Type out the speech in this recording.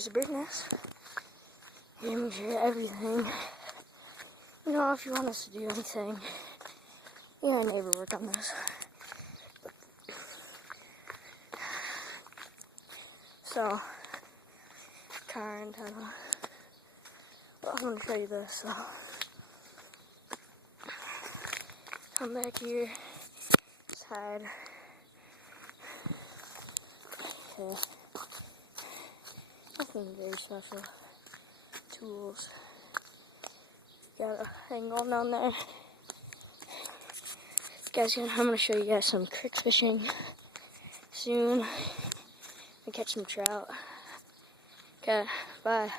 It's a business. You make sure everything. You know, if you want us to do anything, you and our neighbor work on this. So, car antenna. Well, I'm gonna show you this. So, come back here, side. Okay. Nothing very special. Tools. Got a thing going on there. Guys, I'm gonna show you guys some creek fishing soon. And catch some trout. Okay, bye.